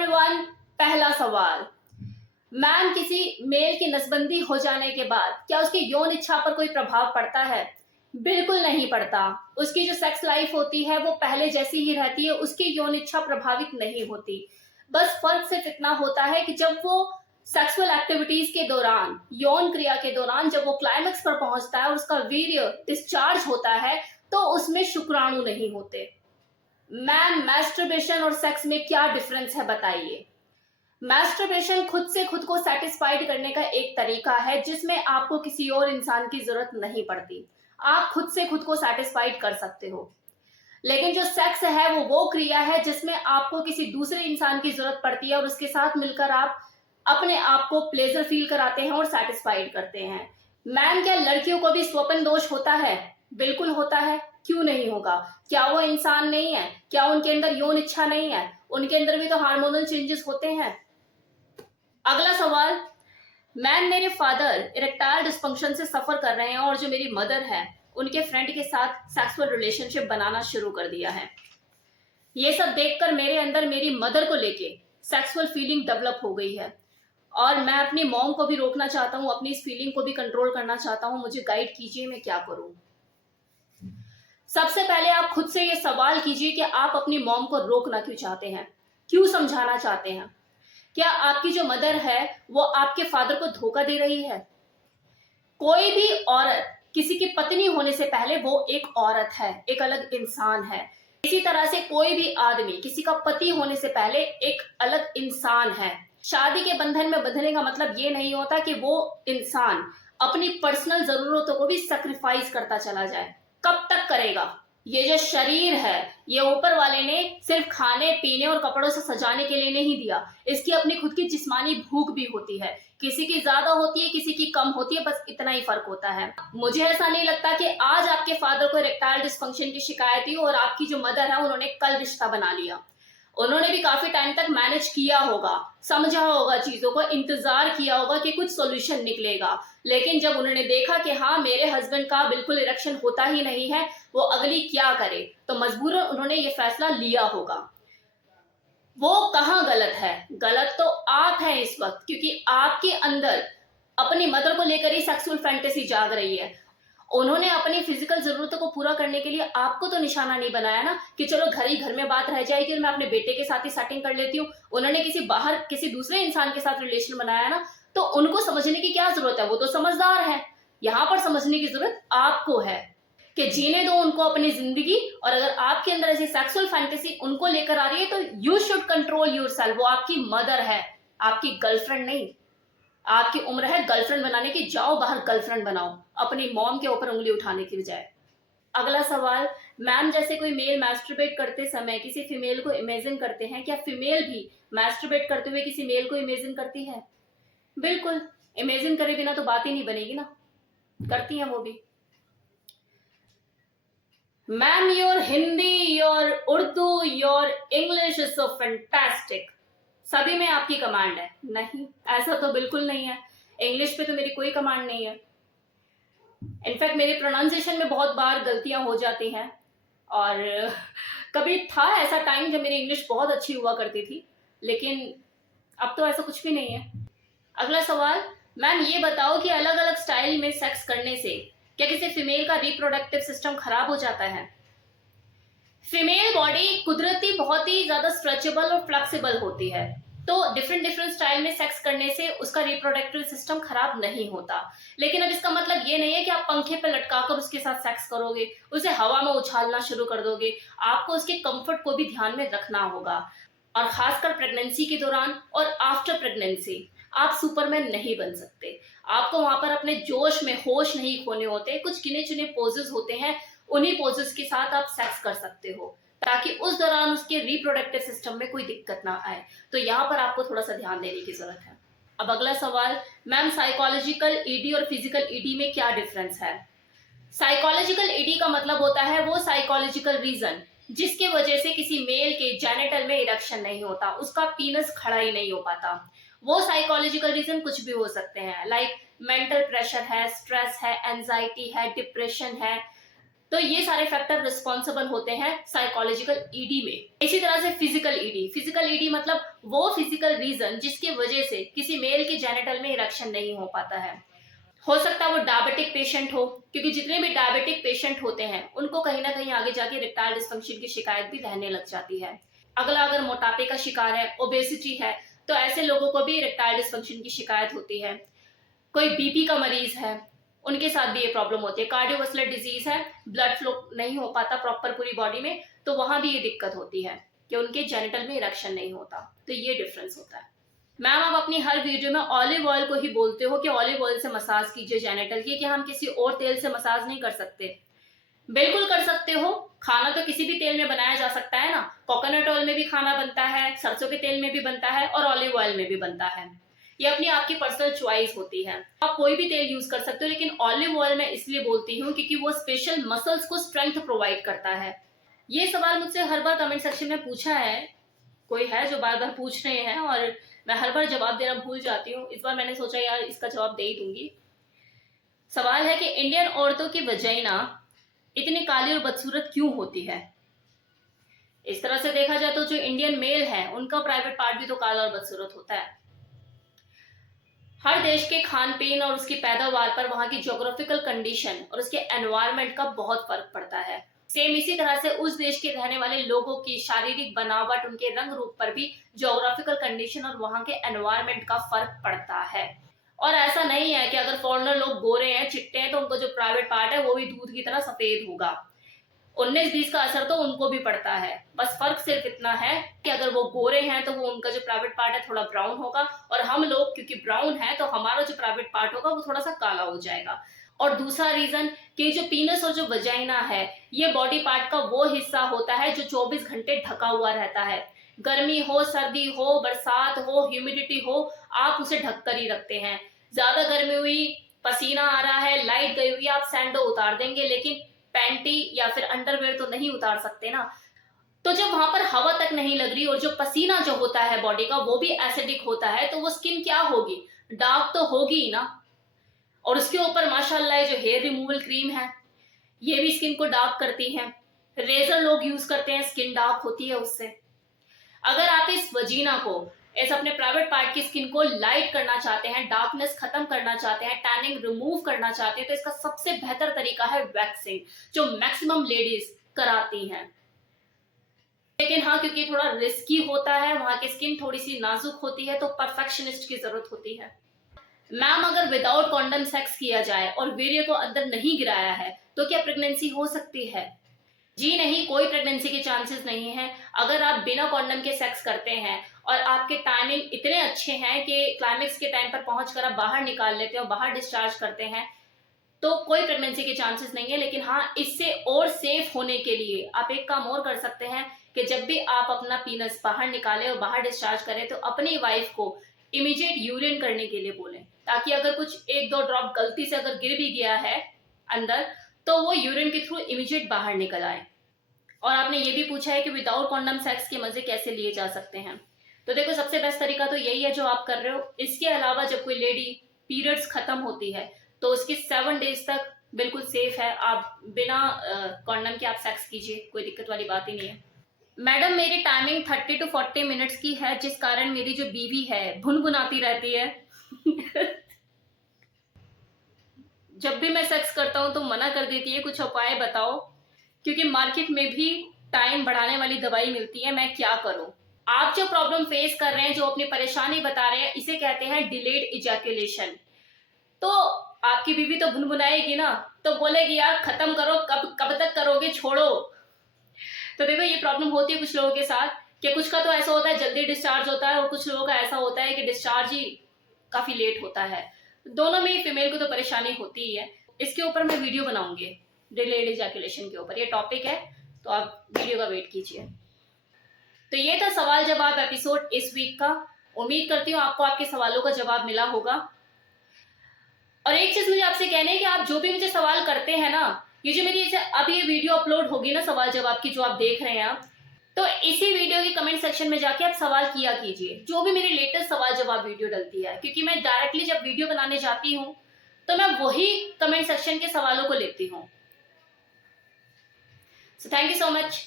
Everyone, पहला सवाल। Ma'am, किसी मेल की नसबंदी हो जाने के बाद क्या उसकी यौन इच्छा पर कोई प्रभाव पड़ता है? बिल्कुल नहीं पड़ता। उसकी जो सेक्स लाइफ होती है वो पहले जैसी ही रहती है, उसकी यौन इच्छा प्रभावित नहीं होती। बस फर्क सिर्फ इतना होता है कि जब वो सेक्सुअल एक्टिविटीज के दौरान, यौन क्रिया के दौरान जब वो क्लाइमेक्स पर पहुंचता है और उसका वीर्य डिस्चार्ज होता है तो उसमें शुक्राणु नहीं होते। मैम, मैस्टरबेशन और सेक्स में क्या डिफरेंस है बताइए। मैस्टरबेशन खुद से खुद को सेटिस्फाइड करने का एक तरीका है जिसमें आपको किसी और इंसान की जरूरत नहीं पड़ती। आप खुद से खुद को सेटिस्फाइड कर सकते हो। लेकिन जो सेक्स है वो क्रिया है जिसमें आपको किसी दूसरे इंसान की जरूरत पड़ती है और उसके साथ मिलकर आप अपने आप को प्लेजर फील कराते हैं और सेटिस्फाइड करते हैं। मैम, क्या लड़कियों को भी स्वप्न दोष होता है? बिल्कुल होता है, क्यों नहीं होगा? क्या वो इंसान नहीं है? क्या उनके अंदर यौन इच्छा नहीं है? उनके अंदर भी तो हार्मोनल चेंजेस होते हैं। अगला सवाल। मैम, मेरे फादर इरेक्टाइल डिस्फंक्शन से सफर कर रहे हैं और जो मेरी मदर है उनके फ्रेंड के साथ सेक्सुअल रिलेशनशिप बनाना शुरू कर दिया है। ये सब देखकर मेरे अंदर मेरी मदर को लेके सेक्सुअल फीलिंग डेवलप हो गई है और मैं अपनी मॉम को भी रोकना चाहता हूँ, अपनी इस फीलिंग को भी कंट्रोल करना चाहता हूँ। मुझे गाइड कीजिए, मैं क्या करूँ? सबसे पहले आप खुद से ये सवाल कीजिए कि आप अपनी मॉम को रोकना क्यों चाहते हैं, क्यों समझाना चाहते हैं? क्या आपकी जो मदर है वो आपके फादर को धोखा दे रही है? कोई भी औरत किसी की पत्नी होने से पहले वो एक औरत है, एक अलग इंसान है। इसी तरह से कोई भी आदमी किसी का पति होने से पहले एक अलग इंसान है। शादी के बंधन में बंधने का मतलब ये नहीं होता कि वो इंसान अपनी पर्सनल जरूरतों को भी सैक्रिफाइस करता चला जाए। कब तक करेगा? ये जो शरीर है ये ऊपर वाले ने सिर्फ खाने पीने और कपड़ों से सजाने के लिए नहीं दिया। इसकी अपनी खुद की जिस्मानी भूख भी होती है। किसी की ज्यादा होती है, किसी की कम होती है, बस इतना ही फर्क होता है। मुझे ऐसा नहीं लगता कि आज आपके फादर को इरेक्टाइल डिस्फंक्शन की शिकायत थी और आपकी जो मदर है उन्होंने कल रिश्ता बना लिया। उन्होंने भी काफी टाइम तक मैनेज किया होगा, समझा होगा चीजों को, इंतजार किया होगा कि कुछ सॉल्यूशन निकलेगा। लेकिन जब उन्होंने देखा कि हाँ, मेरे हस्बैंड का बिल्कुल इरेक्शन होता ही नहीं है, वो अगली क्या करे, तो मजबूरन उन्होंने ये फैसला लिया होगा। वो कहाँ गलत है? गलत तो आप हैं इस वक्त, क्योंकि आपके अंदर अपनी मदर को लेकर ही सेक्सुअल फैंटेसी जाग रही है। उन्होंने अपनी फिजिकल जरूरतों को पूरा करने के लिए आपको तो निशाना नहीं बनाया ना कि चलो घर ही घर में बात रह जाएगी और मैं अपने बेटे के साथ ही सेटिंग कर लेती हूँ। उन्होंने किसी दूसरे इंसान के साथ रिलेशन बनाया ना, तो उनको समझने की क्या जरूरत है? वो तो समझदार है। यहाँ पर समझने की जरूरत आपको है कि जीने दो उनको अपनी जिंदगी, और अगर आपके अंदर ऐसी सेक्सुअल फैंटेसी उनको लेकर आ रही है तो यू शुड कंट्रोल योरसेल्फ। वो आपकी मदर है, आपकी गर्लफ्रेंड नहीं। आपकी उम्र है गर्लफ्रेंड बनाने की, जाओ बाहर गर्लफ्रेंड बनाओ, अपनी मॉम के ऊपर उंगली उठाने की बजाय। अगला सवाल। मैम, जैसे कोई मेल मैस्टरबेट करते समय किसी फीमेल को इमेजिन करते हैं, क्या फीमेल भी मैस्टरबेट करते हुए किसी मेल को इमेजिन करती है? बिल्कुल, इमेजिन करे बिना तो बात ही नहीं बनेगी ना, करती हैं वो भी। Ma'am, your Hindi, your Urdu, your English is so fantastic. सभी में आपकी कमांड है? नहीं, ऐसा तो बिल्कुल नहीं है। इंग्लिश पे तो मेरी कोई कमांड नहीं है। इनफैक्ट मेरे प्रोनाउंसिएशन में बहुत बार गलतियां हो जाती हैं और कभी था ऐसा टाइम जब मेरी इंग्लिश बहुत अच्छी हुआ करती थी, लेकिन अब तो ऐसा कुछ भी नहीं है। अगला सवाल। मैम, ये बताओ कि अलग अलग स्टाइल में सेक्स करने से क्या किसी फीमेल का रिप्रोडक्टिव सिस्टम खराब हो जाता है? फीमेल बॉडी कुदरती बहुत ही ज्यादा स्ट्रेचेबल और फ्लेक्सिबल होती है, तो डिफरेंट स्टाइल में सेक्स करने से उसका रिप्रोडक्टिव सिस्टम खराब नहीं होता। लेकिन अब इसका मतलब ये नहीं है कि आप पंखे पे लटकाकर उसके साथ सेक्स करोगे, उसे हवा में उछालना शुरू कर दोगे। आपको उसके कंफर्ट को भी ध्यान में रखना होगा, और खासकर प्रेगनेंसी के दौरान और आफ्टर प्रेगनेंसी आप सुपरमैन नहीं बन सकते। आपको वहां पर अपने जोश में होश नहीं खोने होते। कुछ गिने चुने पोजेस होते हैं, उन्हीं पोजेस के साथ आप सेक्स कर सकते हो ताकि उस दौरान उसके रिप्रोडक्टिव सिस्टम में कोई दिक्कत ना आए। तो यहाँ पर आपको थोड़ा सा ध्यान देने की जरूरत है। अब अगला सवाल। मैम, साइकोलॉजिकल ईडी और फिजिकल ईडी में क्या डिफरेंस है? साइकोलॉजिकल ईडी का मतलब होता है वो साइकोलॉजिकल रीजन जिसके वजह से किसी मेल के जेनिटल में इरेक्शन नहीं होता, उसका पीनस खड़ा ही नहीं हो पाता। वो साइकोलॉजिकल रीजन कुछ भी हो सकते हैं, लाइक मेंटल प्रेशर है, स्ट्रेस है, एंजाइटी है, डिप्रेशन है, तो ये सारे फैक्टर रिस्पॉन्सिबल होते हैं साइकोलॉजिकल ईडी में। इसी तरह से फिजिकल ईडी, फिजिकल ईडी मतलब वो फिजिकल रीजन जिसकी वजह से किसी मेल के जेनिटल में इरेक्शन नहीं हो पाता है। हो सकता है वो डायबिटिक पेशेंट हो, क्योंकि जितने भी डायबिटिक पेशेंट होते हैं उनको कहीं ना कहीं आगे जाके इरेक्टाइल डिस्फंक्शन की शिकायत भी रहने लग जाती है। अगला, अगर मोटापे का शिकार है, ओबेसिटी है, तो ऐसे लोगों को भी इरेक्टाइल डिस्फंक्शन की शिकायत होती है। कोई बीपी का मरीज है, उनके साथ भी ये प्रॉब्लम होती है। कार्डियोवास्कुलर डिजीज है, ब्लड फ्लो नहीं हो पाता प्रॉपर पूरी बॉडी में, तो वहां भी ये दिक्कत होती है कि उनके जेनिटल में इरेक्शन नहीं होता। तो ये डिफरेंस होता है। मैम, आप अपनी हर वीडियो में ऑलिव ऑयल को ही बोलते हो कि ऑलिव ऑयल से मसाज कीजिए जेनिटल की, कि हम किसी और तेल से मसाज नहीं कर सकते। बिल्कुल कर सकते हो, खाना तो किसी भी तेल में बनाया जा सकता है ना। कोकोनट ऑयल में भी खाना बनता है, सरसों के तेल में भी बनता है और ऑलिव ऑयल में भी बनता है। ये अपनी आपकी पर्सनल चॉइस होती है, आप कोई भी तेल यूज कर सकते हो। लेकिन ऑलिव ऑयल मैं इसलिए बोलती हूँ क्योंकि वो स्पेशल मसल्स को स्ट्रेंथ प्रोवाइड करता है। ये सवाल मुझसे हर बार कमेंट सेक्शन में पूछा है, कोई है जो बार बार पूछ रहे हैं और मैं हर बार जवाब देना भूल जाती हूँ। इस बार मैंने सोचा यार इसका जवाब दे ही दूंगी। सवाल है कि इंडियन औरतों की वजाइना इतनी काली और बदसूरत क्यों होती है। इस तरह से देखा जाए तो जो इंडियन मेल है उनका प्राइवेट पार्ट भी तो काला और बदसूरत होता है। हर देश के खान पीन और उसकी पैदावार पर वहां की ज्योग्राफिकल कंडीशन और उसके एनवायरनमेंट का बहुत फर्क पड़ता है। सेम इसी तरह से उस देश के रहने वाले लोगों की शारीरिक बनावट, उनके रंग रूप पर भी ज्योग्राफिकल कंडीशन और वहां के एनवायरनमेंट का फर्क पड़ता है। और ऐसा नहीं है कि अगर फॉरेनर लोग गोरे हैं, चिट्टे हैं, तो उनको जो प्राइवेट पार्ट है वो भी दूध की तरह सफेद होगा। 19-20 का असर तो उनको भी पड़ता है। बस फर्क सिर्फ इतना है कि अगर वो गोरे हैं तो वो उनका जो प्राइवेट पार्ट है थोड़ा ब्राउन होगा, और हम लोग क्योंकि ब्राउन है तो हमारा जो प्राइवेट पार्ट होगा वो थोड़ा सा काला हो जाएगा। और दूसरा रीजन कि जो पीनस और जो वजाइना है, ये बॉडी पार्ट का वो हिस्सा होता है जो 24 घंटे ढका हुआ रहता है। गर्मी हो, सर्दी हो, बरसात हो, ह्यूमिडिटी हो, आप उसे ढक कर ही रखते हैं। ज्यादा गर्मी हुई, पसीना आ रहा है, लाइट गई हुई, आप सैंडो उतार देंगे, लेकिन पैंटी या फिर अंडरवेयर तो नहीं उतार सकते ना। तो जब वहां पर हवा तक नहीं लग रही और जो पसीना जो होता है बॉडी का वो भी एसिडिक होता है, तो वो स्किन क्या होगी, डार्क तो होगी ही ना। और उसके ऊपर माशाल्लाह जो हेयर रिमूवल क्रीम है ये भी स्किन को डार्क करती है। रेजर लोग यूज करते हैं, स्किन डार्क होती है उससे। अगर आप इस वजीना को, इस अपने प्राइवेट पार्ट की स्किन को लाइट करना चाहते हैं, डार्कनेस खत्म करना चाहते हैं, टैनिंग रिमूव करना चाहते हैं, तो इसका सबसे बेहतर तरीका है वैक्सिंग, जो मैक्सिमम लेडीज कराती हैं। लेकिन हाँ, क्योंकि थोड़ा रिस्की होता है, वहां की स्किन थोड़ी सी नाजुक होती है, तो परफेक्शनिस्ट की जरूरत होती है। मैम, अगर विदाउट कॉन्डम सेक्स किया जाए और वीर्य को अंदर नहीं गिराया है तो क्या प्रेगनेंसी हो सकती है? जी नहीं, कोई प्रेगनेंसी के चांसेस नहीं है। अगर आप बिना कॉन्डम के सेक्स करते हैं और आपके टाइमिंग इतने अच्छे हैं कि क्लाइमेक्स के टाइम पर पहुंचकर आप बाहर निकाल लेते हो, बाहर डिस्चार्ज करते हैं, तो कोई प्रेगनेंसी के चांसेस नहीं है। लेकिन हाँ, इससे और सेफ होने के लिए आप एक काम और कर सकते हैं कि जब भी आप अपना पीनस बाहर निकालें और बाहर डिस्चार्ज करें तो अपनी वाइफ को इमीडिएट यूरिन करने के लिए बोलें, ताकि अगर कुछ 1-2 ड्रॉप गलती से अगर गिर भी गया है अंदर तो वो यूरिन के थ्रू इमीडिएट बाहर निकल आए। और आपने ये भी पूछा है कि विदाउट कॉन्डम सेक्स के मजे कैसे लिए जा सकते हैं। तो देखो, सबसे बेस्ट तरीका तो यही है जो आप कर रहे हो। इसके अलावा जब कोई लेडी पीरियड्स खत्म होती है तो उसकी 7 डेज तक बिल्कुल सेफ है, आप बिना कॉन्डम के आप सेक्स कीजिए, कोई दिक्कत वाली बात ही नहीं है। मैडम, मेरी टाइमिंग 30 to 40 मिनट्स की है, जिस कारण मेरी जो बीवी है भुनभुनाती रहती है। जब भी मैं सेक्स करता हूँ तो मना कर देती है, कुछ उपाय बताओ, क्योंकि मार्केट में भी टाइम बढ़ाने वाली दवाई मिलती है, मैं क्या करूं। आप जो प्रॉब्लम फेस कर रहे हैं, जो अपनी परेशानी बता रहे हैं, इसे कहते हैं डिलेड इजैकुलेशन। तो आपकी बीवी तो भुनभुनाएगी ना, तो बोलेगी यार खत्म करो, कब कब तक करोगे, छोड़ो। तो देखो, ये प्रॉब्लम होती है कुछ लोगों के साथ कि कुछ का तो ऐसा होता है जल्दी डिस्चार्ज होता है और कुछ लोगों का ऐसा होता है कि डिस्चार्ज ही काफी लेट होता है। दोनों में फीमेल को तो परेशानी होती ही है। इसके ऊपर मैं वीडियो बनाऊंगी, डिलेड इजैकुलेशन के ऊपर, ये टॉपिक है, तो आप वीडियो का वेट कीजिए। तो ये था सवाल जवाब एपिसोड इस वीक का। उम्मीद करती हूँ आपको आपके सवालों का जवाब मिला होगा। और एक चीज मुझे आपसे कहना है कि आप जो भी मुझे सवाल करते हैं ना, ये जो मेरी अब ये वीडियो अपलोड होगी ना सवाल जवाब की, जो आप देख रहे हैं आप, तो इसी वीडियो के कमेंट सेक्शन में जाके आप सवाल किया कीजिए, जो भी मेरी लेटेस्ट सवाल जवाब वीडियो डलती है। क्योंकि मैं डायरेक्टली जब वीडियो बनाने जाती हूँ तो मैं वही कमेंट सेक्शन के सवालों को लेती हूँ। So thank you so much.